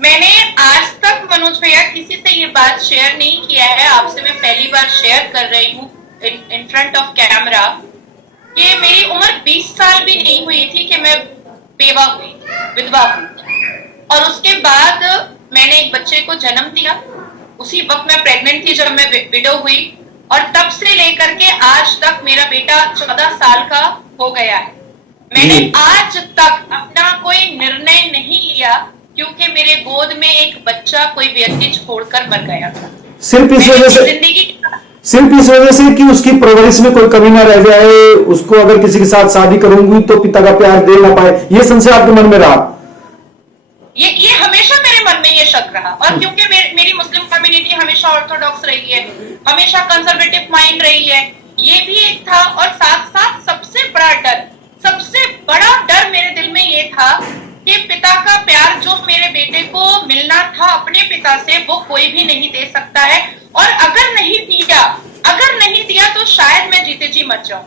मैंने आज तक मनोज भैया किसी से ये बात शेयर नहीं किया है, आपसे मैं पहली बार शेयर कर रही हूँ इन फ्रंट ऑफ कैमरा। ये मेरी उम्र 20 साल भी नहीं हुई थी कि मैं बेवा हुई, विधवा हुई। और उसके बाद मैंने एक बच्चे को जन्म दिया। उसी वक्त मैं प्रेग्नेंट थी जब मैं विडो हुई, और तब से लेकर के आज तक मेरा बेटा 14 साल का हो गया है। मैंने आज तक अपना कोई निर्णय नहीं लिया, क्योंकि मेरे गोद में एक बच्चा कोई व्यक्ति छोड़कर मर गया था। सिर्फ इस वजह से कि उसकी परवरिश में कोई कमी ना रह जाए, उसको अगर किसी के साथ शादी करूंगी तो पिता का प्यार दे ना पाए, ये संशय आपके मन में रहा? ये हमेशा मेरे मन में ये शक रहा। और क्योंकि मेरी मुस्लिम कम्युनिटी हमेशा ऑर्थोडॉक्स रही है, हमेशा कंजर्वेटिव माइंड रही है, ये भी एक था। और साथ साथ सबसे बड़ा डर मेरे दिल में ये था कि पिता का प्यार जो मेरे बेटे को मिलना था अपने पिता से, वो कोई भी नहीं दे सकता है। और अगर नहीं दिया तो शायद मैं जीते जी मर जाऊं।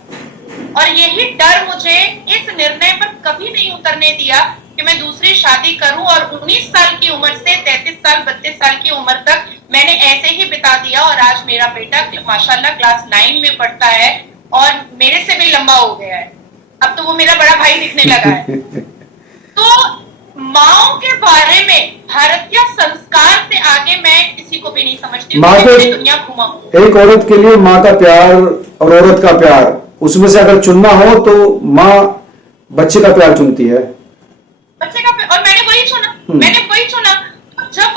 और यही डर मुझे इस निर्णय पर कभी नहीं उतरने दिया कि मैं दूसरी शादी करूं। और 19 साल की उम्र से 33 साल 32 साल की उम्र तक मैंने ऐसे ही बिता दिया। और आज मेरा बेटा माशाल्लाह क्लास 9 में पढ़ता है और मेरे से भी लंबा हो गया है। अब तो वो मेरा बड़ा भाई दिखने लगा है। तो माओ के बारे में भारतीय संस्कार से आगे मैं किसी को भी नहीं समझती। दुनिया घुमाऊं। एक औरत के लिए माँ का प्यार और औरत का प्यार, उसमें से अगर चुनना हो तो माँ बच्चे का प्यार चुनती है, बच्चे का। और मैंने वही चुना। जब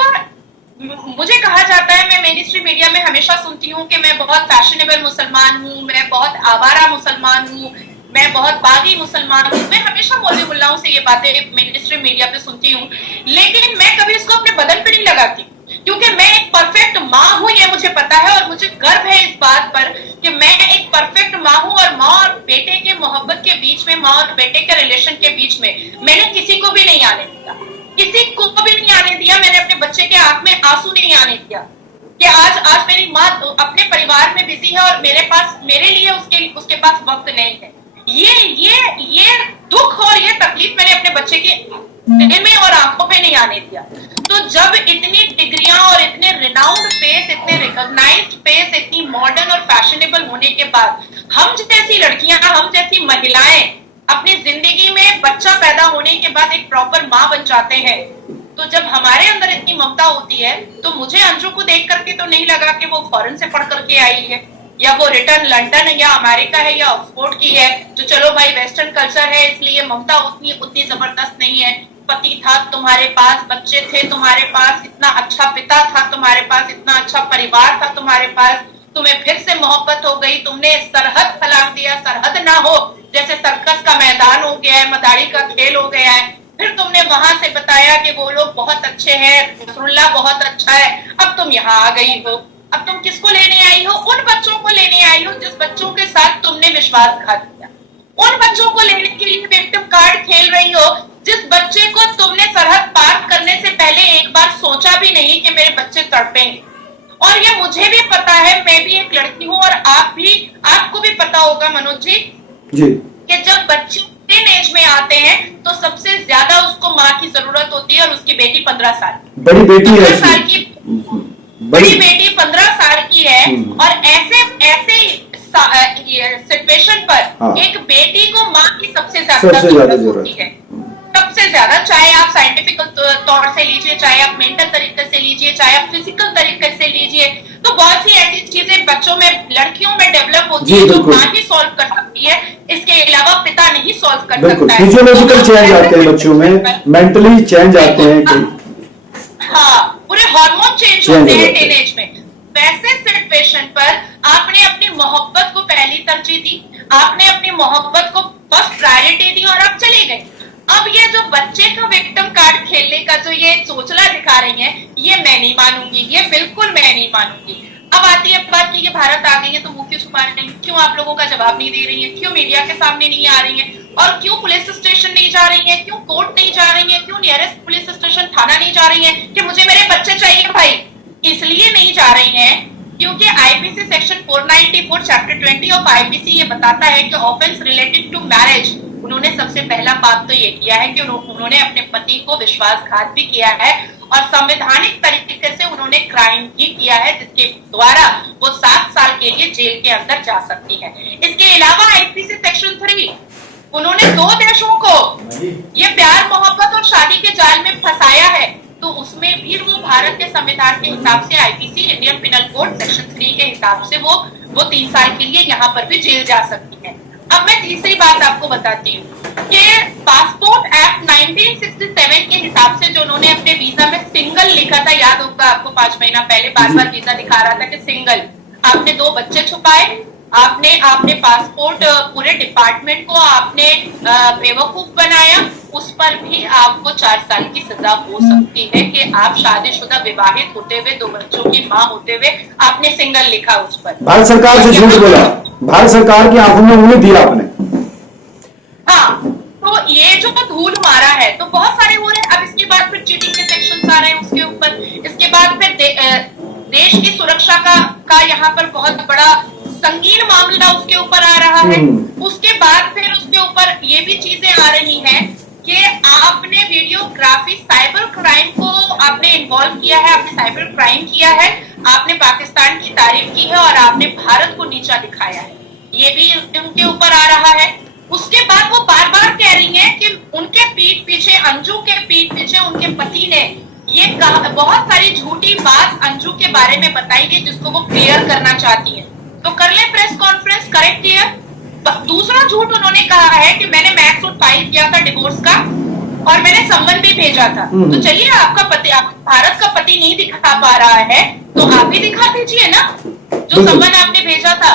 मुझे कहा जाता है, मैं मेन स्ट्रीम मीडिया में हमेशा सुनती हूँ कि मैं बहुत फैशनेबल मुसलमान हूँ, मैं बहुत आवारा मुसलमान हूँ, मैं बहुत बागी मुसलमान हूँ। मैं हमेशा मौलवी मुल्लाओं से ये बातें मेन स्ट्रीम मीडिया पे सुनती हूँ, लेकिन मैं कभी इसको अपने बदन पे नहीं लगाती, क्योंकि मैं एक परफेक्ट माँ हूँ, ये मुझे पता है। और मुझे गर्व है इस बात पर कि मैं एक परफेक्ट माँ हूँ। और माँ और बेटे के मोहब्बत के बीच में, माँ और बेटे के रिलेशन के बीच में मैंने किसी को भी नहीं आने दिया, मैंने अपने बच्चे के आंख में आंसू नहीं आने दिया कि आज मेरी माँ अपने परिवार में बिजी है और मेरे लिए उसके पास वक्त नहीं है। ये दुख और ये तकलीफ मैंने अपने बच्चे के दिल में और आंखों पे नहीं आने दिया। तो जब इतनी डिग्रियां और इतने रिनाउंड फेस, इतने रिकॉग्नाइज्ड फेस, इतनी मॉडर्न और फैशनेबल होने के बाद हम जैसी लड़कियां, हम जैसी महिलाएं अपनी जिंदगी में बच्चा पैदा होने के बाद एक प्रॉपर माँ बन जाते हैं, तो जब हमारे अंदर इतनी ममता होती है, तो मुझे अंजू को देख करके तो नहीं लगा कि वो फॉरेन से पढ़ करके आई है, या वो रिटर्न लंदन या अमेरिका है या ऑक्सफोर्ड की है, जो चलो भाई वेस्टर्न कल्चर है इसलिए ममता उतनी जबरदस्त नहीं है। पति था तुम्हारे पास, बच्चे थे तुम्हारे पास, इतना अच्छा पिता था तुम्हारे पास, इतना अच्छा परिवार था तुम्हारे पास, तुम्हें फिर से मोहब्बत हो गई, तुमने सरहद फैला दिया, सरहद ना हो जैसे सर्कस का मैदान हो गया है, मदारी का खेल हो गया है। फिर तुमने वहां से बताया कि वो लोग बहुत अच्छे हैं, रसूलुल्लाह बहुत अच्छा है। अब तुम यहाँ आ गई हो, अब तुम किसको लेने आई हो? उन बच्चों को लेने आई हो जिस बच्चों के साथ तुमने विश्वासघात किया। उन बच्चों को लेने के लिए विक्टिम कार्ड खेल रही हो जिस बच्चे को तुमने सरहद पार करने से पहले एक बार सोचा भी नहीं कि मेरे बच्चे तड़पेंगे। और ये मुझे भी पता है, मैं भी एक लड़की हूँ और आपको भी पता होगा मनोज जी कि जब बच्चे टीन एज में आते हैं तो सबसे ज्यादा उसको माँ की जरूरत होती है। और उसकी बेटी 15 साल, बड़ी बेटी है, 15 साल की बड़ी बेटी 15 साल की है। और ऐसे सिचुएशन पर एक बेटी को माँ की सबसे ज्यादा जरूरत होती है, सबसे ज्यादा। चाहे आप साइंटिफिक तौर से लीजिए, चाहे आप मेंटल तरीके से लीजिए, चाहे आप फिजिकल तरीके से लीजिए, तो बहुत सी ऐसी चीजें बच्चों में, लड़कियों में डेवलप होती है जो माँ ही सॉल्व कर सकती है, इसके अलावा पिता नहीं सॉल्व कर सकता है। फिजियोलॉजिकल चेंज आते हैं बच्चों में, मेंटली चेंज आते हैं, हाँ, पूरे हार्मोन चेंज होते हैं टीनेज में। वैसे सिचुएशन पर आपने अपनी मोहब्बत को पहली तरजीह दी, आपने अपनी मोहब्बत को फर्स्ट प्रायोरिटी दी और आप चले गए। अब ये जो बच्चे का विक्टिम कार्ड खेलने का जो ये चोचला दिखा रही है, ये मैं नहीं मानूंगी, ये बिल्कुल मैं नहीं मानूंगी। अब आती है बात की भारत आ गई है तो मुंह क्यों छुपा रही है, क्यों आप लोगों का जवाब नहीं दे रही है, क्यों मीडिया के सामने नहीं आ रही है, और क्यों पुलिस स्टेशन नहीं जा रही है, क्यों कोर्ट नहीं जा रही है, क्यों नियरेस्ट पुलिस स्टेशन थाना नहीं जा रही है कि मुझे मेरे बच्चे चाहिए भाई। इसलिए नहीं जा रही हैं क्योंकि IPC section 494 chapter 20 of IPC ये बताता है कि ऑफेंस रिलेटेड टू मैरिज उन्होंने सबसे पहला पाप तो ये किया है कि उन्होंने अपने पति को विश्वासघात भी किया है और संवैधानिक तरीके से उन्होंने क्राइम भी किया है, जिसके द्वारा वो 7 साल के लिए जेल के अंदर जा सकती है। इसके अलावा आईपीसी सेक्शन 3, उन्होंने 2 देशों को ये प्यार मोहब्बत और शादी के जाल में फंसाया है, तो उसमें भी वो भारत के संविधान के हिसाब से IPC Indian penal code section 3 के हिसाब से वो 3 साल के लिए यहाँ पर भी जेल जा सकती है। अब मैं तीसरी बात आपको बताती हूँ कि पासपोर्ट एक्ट 1967 के हिसाब से जो उन्होंने अपने वीजा में सिंगल लिखा था, याद होगा आपको 5 महीना पहले बार-बार वीजा दिखा रहा था कि सिंगल, आपने 2 बच्चे छुपाए, आपने पासपोर्ट पूरे डिपार्टमेंट को आपने बेवकूफ बनाया, उस पर भी आपको 4 साल की सजा हो सकती है कि आप शादीशुदा विवाहित होते हुए 2 बच्चों की मां होते हुए आपने सिंगल लिखा उस पर। भारत सरकार से झूठ बोला, भारत सरकार की आंखों में उंगली दिया आपने। हाँ, तो ये जो धूल मारा है तो बहुत सारे हो रहे हैं। अब इसके बाद फिर चीटिंग के सेक्शंस आ रहे हैं उसके ऊपर, इसके बाद फिर देश की सुरक्षा का यहाँ पर बहुत बड़ा संगीन मामला उसके ऊपर आ रहा है। उसके बाद फिर उसके ऊपर ये भी चीजें आ रही हैं कि आपने वीडियोग्राफी साइबर क्राइम को आपने इन्वॉल्व किया है, आपने साइबर क्राइम किया है, आपने पाकिस्तान की तारीफ की है और आपने भारत को नीचा दिखाया है, ये भी उनके ऊपर आ रहा है। उसके बाद वो बार बार कह रही हैं कि उनके पीठ पीछे, अंजू के पीठ पीछे उनके पति ने ये बहुत सारी झूठी बात अंजू के बारे में बताई है जिसको वो क्लियर करना चाहती है, तो कर ले प्रेस कॉन्फ्रेंस, करेक्ट क्लियर। दूसरा झूठ उन्होंने कहा है कि मैंने मैक्स सूट फाइल किया था डिवोर्स का और मैंने सम्मन भी भेजा था। तो चलिए, आपका पति, भारत का पति नहीं दिखा पा रहा है तो आप भी दिखा दीजिए ना जो सम्मन आपने भेजा था।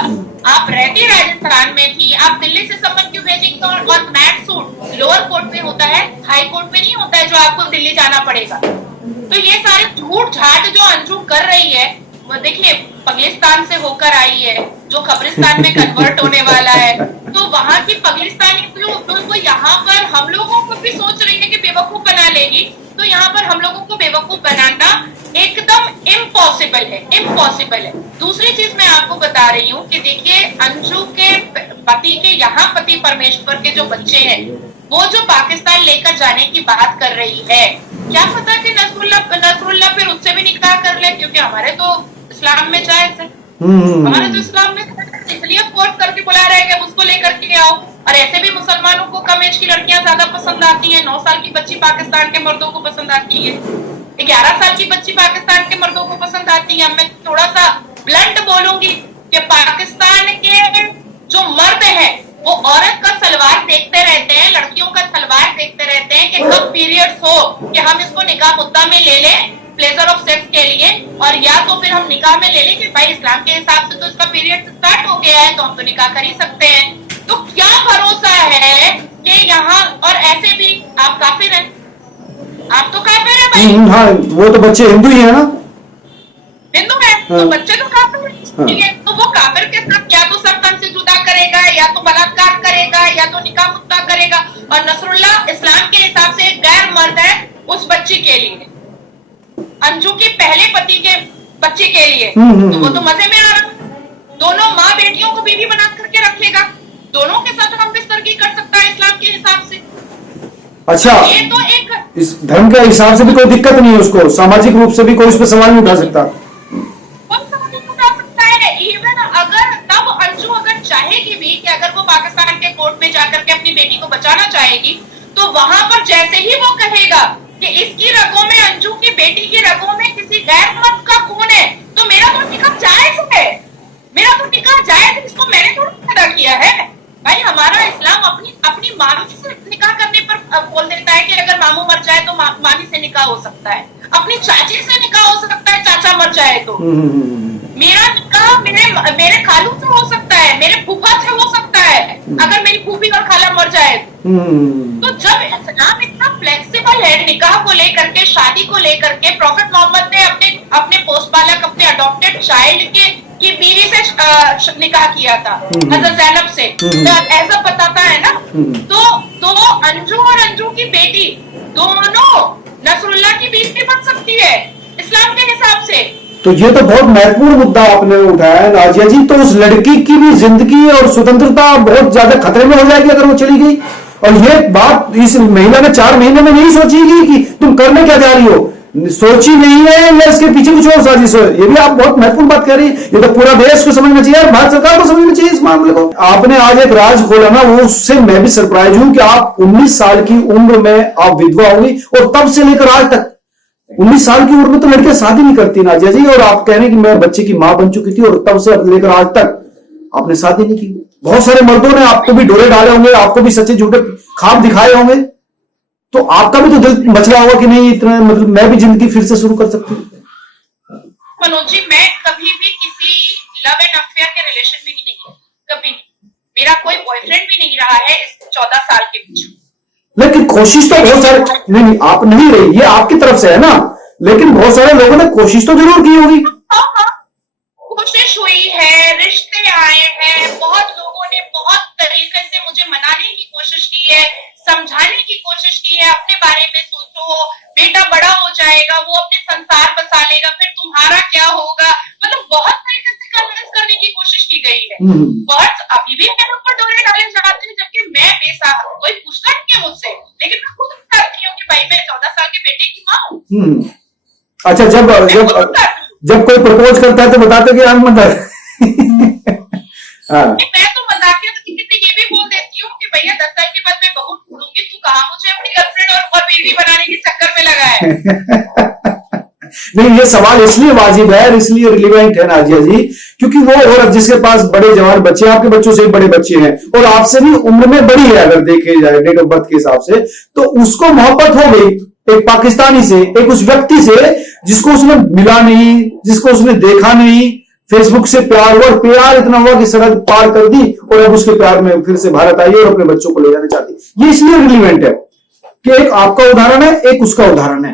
आप रहती राजस्थान में थी, आप दिल्ली से सम्मन क्यों भेजेंगे? और मैक्स सूट लोअर कोर्ट में होता है, हाई कोर्ट में नहीं होता है जो आपको दिल्ली जाना पड़ेगा। तो ये सारे झूठ झाट जो अंजू कर रही है, वो देखिए पाकिस्तान से होकर आई है जो कब्रिस्तान में कन्वर्ट होने वाला है, तो वहां की पाकिस्तानी तो यहाँ पर हम लोगों को भी सोच रही है कि बेवकूफ बना लेगी, तो यहाँ पर हम लोगों को बेवकूफ बनाना एकदम इम्पॉसिबल है, इम्पॉसिबल है। दूसरी चीज मैं आपको बता रही हूँ कि देखिए अंजू के पति के यहाँ पति परमेश्वर के जो बच्चे हैं वो जो पाकिस्तान लेकर जाने की बात कर रही है, क्या पता कि नसरुल्लाह फिर उससे भी निकाह कर ले, क्योंकि हमारे तो इस्लाम में जायज है, हमारे तो इस्लाम में इसलिए फोर्स करके बुला रहे हैं कि उसको लेकर के आओ। और ऐसे भी मुसलमानों को कम एज की लड़कियां ज्यादा पसंद आती हैं, 9 साल की बच्ची पाकिस्तान के मर्दों को पसंद आती है, 11 साल की बच्ची पाकिस्तान के मर्दों को पसंद आती है। मैं थोड़ा सा ब्लंट बोलूंगी कि पाकिस्तान के जो मर्द हैं वो औरत का सलवार देखते रहते हैं, लड़कियों का सलवार देखते रहते हैं कि कब पीरियड्स हो कि हम इसको निकाह मुद्दा में ले लें प्लेजर ऑफ सेक्स के लिए, और या तो फिर हम निकाह में ले लें कि भाई इस्लाम के हिसाब से तो इसका पीरियड स्टार्ट हो गया है तो हम तो निकाह कर ही सकते हैं। तो क्या भरोसा है कि यहाँ, और ऐसे भी आप काफिर हैं, आप तो काफिर हैं भाई। हाँ, वो तो बच्चे हिंदू ही है ना, हिंदू है तो बच्चे तो काफिर है, तो वो काफिर के साथ या तो सरतन से जुदा करेगा, या तो बलात्कार करेगा, या तो निकाह मुद्दा करेगा। और नसरुल्लाह इस्लाम के हिसाब से एक गैर मर्द है उस बच्ची के लिए, अंजू के पहले पति के बच्चे के लिए, तो वो तो मजे में आ रहा, दोनों माँ बेटियों को बीवी बना करके रखेगा, दोनों के साथ हम बिस्तरगी कर सकता है इस्लाम के हिसाब से। अच्छा, ये तो एक इस धर्म के हिसाब से भी कोई दिक्कत नहीं है उसको, सामाजिक रूप से भी कोई उस पर सवाल नहीं उठा सकता, इवन अगर तब अंजू अगर चाहेगी भी कि अगर वो पाकिस्तान के कोर्ट में जाकर के अपनी बेटी को बचाना चाहेगी, तो वहां पर जैसे ही वो कहेगा कि इसकी रगों में, अंजू की बेटी की रगों में किसी गैर मर्द का खून है, तो मेरा तो निकाह जायज है, मेरा तो निकाह जायज है, इसको मैंने थोड़ा पैदा किया है भाई। हमारा इस्लाम अपनी मामी से निकाह करने पर बोल देता है कि अगर मामू मर जाए तो मामी से निकाह हो सकता है, अपनी चाची से निकाह हो सकता है चाचा मर जाए तो, मेरा निकाह मेरे खालू से हो सकता है, मेरे फूफा से हो सकता है अगर मेरी फूफी और खाला मर जाए। तो जब इस्लाम इतना फ्लेक्सिबल है निकाह को लेकर के, शादी को लेकर के, प्रॉफेट मोहम्मद ने अपने पोस्ट बालक, अपने अडॉप्टेड चाइल्ड की बीवी से निकाह किया था, हज़रत ज़ैनब से, ऐसा बताता है ना। तो अंजू और अंजू की बेटी दोनों नसरुल्लाह की बीवी बन सकती है इस्लाम के हिसाब से। तो ये तो बहुत महत्वपूर्ण मुद्दा आपने उठाया है नाजिया जी। तो उस लड़की की भी जिंदगी और स्वतंत्रता बहुत ज्यादा खतरे में हो जाएगी अगर वो चली गई, और ये बात इस महिला ने 4 महीने में नहीं सोची कि तुम करने क्या जा रही हो, सोची नहीं है या इसके पीछे कुछ और साजिश हो। ये भी आप बहुत महत्वपूर्ण बात कह रही है। ये तो पूरा देश को समझना चाहिए, भारत सरकार को समझना चाहिए इस मामले को। आपने आज एक राज खोला ना, वो उससे मैं भी सरप्राइज हूं कि आप 19 साल की उम्र में आप विधवा होगी और तब से लेकर आज तक 19 साल की उम्र में तो लड़कियां शादी नहीं करती नाजिया जी, और आप कह रहे हैं कि मैं बच्चे की मां बन चुकी थी और तब से लेकर आज तक आपने शादी नहीं की। बहुत सारे मर्दों ने आपको भी डोरे डाले होंगे, आपको भी सच्चे झूठे ख्वाब दिखाए होंगे, तो आपका भी तो दिल मचला होगा कि नहीं इतना, मतलब मैं भी जिंदगी फिर से शुरू कर सकती हूँ। मनोज जी, मैं कभी भी किसी लव एंड अफेयर के रिलेशन में ही नहीं हूँ, कभी नहीं। मेरा कोई बॉयफ्रेंड भी नहीं रहा है इस 14 साल के बीच। लेकिन कोशिश तो बहुत सारे, नहीं आप नहीं रही, ये आपकी तरफ से है ना, लेकिन बहुत सारे लोगों ने कोशिश तो जरूर की होगी। हाँ, कोशिश हुई है, रिश्ते आए हैं, बहुत लोगों ने बहुत तरीके से मुझे मनाने की कोशिश की है, समझाने की कोशिश की है, अपने बारे में सोचो, बेटा बड़ा हो जाएगा, वो अपने संसार बसा लेगा, फिर तुम्हारा क्या होगा, मतलब बहुत तरीके से कन्विंस करने की कोशिश की गई है। बहुत अभी भी मेरे ऊपर डोरे डाले जाते हैं, जबकि मैं बेसहारा, कोई पूछता नहीं है मुझसे, लेकिन मैं खुद बताती हूँ कि भाई मैं 14 साल के बेटे की माँ हूँ। अच्छा, जब कोई प्रपोज करता है तो बताते कि हम मदर मैं तो मजाकिया किसी से ये भी बोल देती हूँ कि भैया 10 साल के बाद मैं बहू ढूंढूंगी, तू कहाँ मुझे अपनी गर्लफ्रेंड और बेबी बनाने के चक्कर में लगा है। नहीं, ये सवाल इसलिए वाजिब है, इसलिए रिलेवेंट है नाजिया जी, क्योंकि वो औरत जिसके पास बड़े जवान बच्चे, आपके बच्चों से बड़े बच्चे हैं और आपसे भी उम्र में बड़ी है, अगर देखे जाए डेट ऑफ बर्थ के हिसाब से, तो उसको मोहब्बत हो गई एक पाकिस्तानी से, एक उस व्यक्ति से जिसको उसने मिला नहीं, जिसको उसने देखा नहीं, फेसबुक से प्यार हुआ, और प्यार इतना हुआ कि सड़क पार कर दी और अब उसके प्यार में फिर से भारत आई और अपने बच्चों को ले जाना चाहती। ये इसलिए रिलेवेंट है कि एक आपका उदाहरण है, एक उसका उदाहरण है।